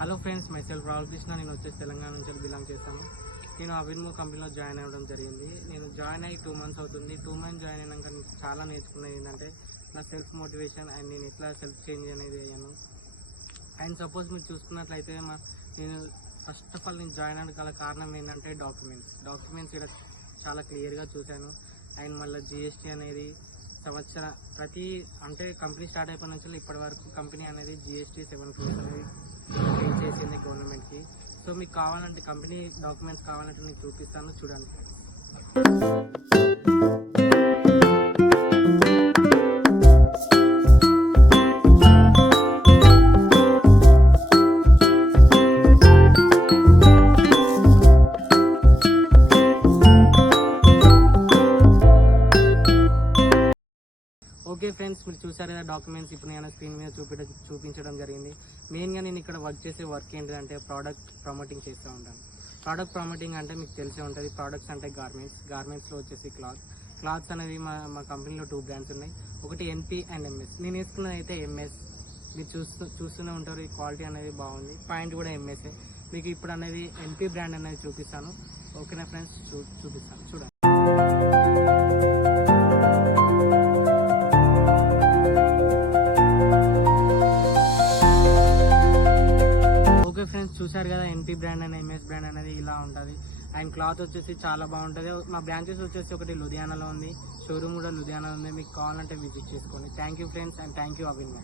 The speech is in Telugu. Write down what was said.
Hello friends, my self Rahul Krishna. నేను వచ్చేసి తెలంగాణ నుంచి బిలాంగ్ చేస్తాను. నేను అవిన్మో కంపెనీలో జాయిన్ అవ్వడం జరిగింది. నేను జాయిన్ అయ్యి 2 months అవుతుంది. 2 months జాయిన్ అయినాక నేను చాలా నేర్చుకున్నది ఏంటంటే నా సెల్ఫ్ మోటివేషన్ అండ్ నేను ఎట్లా సెల్ఫ్ చేంజ్ అనేది అయ్యాను. అండ్ సపోజ్ మీరు చూసుకున్నట్లయితే నేను ఫస్ట్ ఆఫ్ ఆల్ నేను జాయిన్ అవ్వడం గల కారణం ఏంటంటే డాక్యుమెంట్స్ ఇక్కడ చాలా క్లియర్గా చూశాను. అండ్ మళ్ళీ జిఎస్టీ అనేది ప్రతి అంటే కంపెనీ స్టార్ట్ అయిపోయిన నుంచి ఇప్పటి వరకు కంపెనీ అనేది జిఎస్టీ 7 crores అనేది పే చేసింది గవర్నమెంట్కి. సో మీకు కావాలంటే కంపెనీ డాక్యుమెంట్స్ కావాలంటే నేను చూపిస్తాను, చూడండి. ఓకే ఫ్రెండ్స్, మీరు చూసారు కదా డాక్యుమెంట్స్. ఇప్పుడు నేను స్క్రీన్ మీద చూపించడం జరిగింది. మెయిన్గా నేను ఇక్కడ వర్క్ చేసే వర్క్ ఏంటంటే ప్రోడక్ట్ ప్రమోటింగ్ చేస్తూ ఉంటాను. ప్రోడక్ట్ ప్రమోటింగ్ అంటే మీకు తెలిసే ఉంటుంది. ప్రోడక్ట్స్ అంటే గార్మెంట్స్లో వచ్చేసి క్లాత్స్ అనేది మా కంపెనీలో 2 brands ఉన్నాయి. ఒకటి ఎన్పి అండ్ ఎంఎస్. నేను వేసుకున్నది అయితే ఎంఎస్. మీరు చూస్తూనే ఉంటారు, ఈ క్వాలిటీ అనేది బాగుంది. పాయింట్ కూడా ఎంఎస్ఏ. మీకు ఇప్పుడు అనేది ఎన్పి బ్రాండ్ అనేది చూపిస్తాను. ఓకేనా ఫ్రెండ్స్, చూపిస్తాను, చూడండి. ఫ్రెండ్స్ చూసారు కదా, ఎన్పి బ్రాండ్ అండ్ ఎంఎస్ బ్రాండ్ అనేది ఇలా ఉంటుంది. అండ్ క్లాత్ వచ్చేసి చాలా బాగుంటుంది. మా బ్రాంచెస్ వచ్చేసి ఒకటి లుధియానాలో ఉంది, షోరూమ్ కూడా లుధియానాలో ఉంది. మీకు కావాలంటే విజిట్ చేసుకోండి. Thank you friends, and thank you అవిన్మో.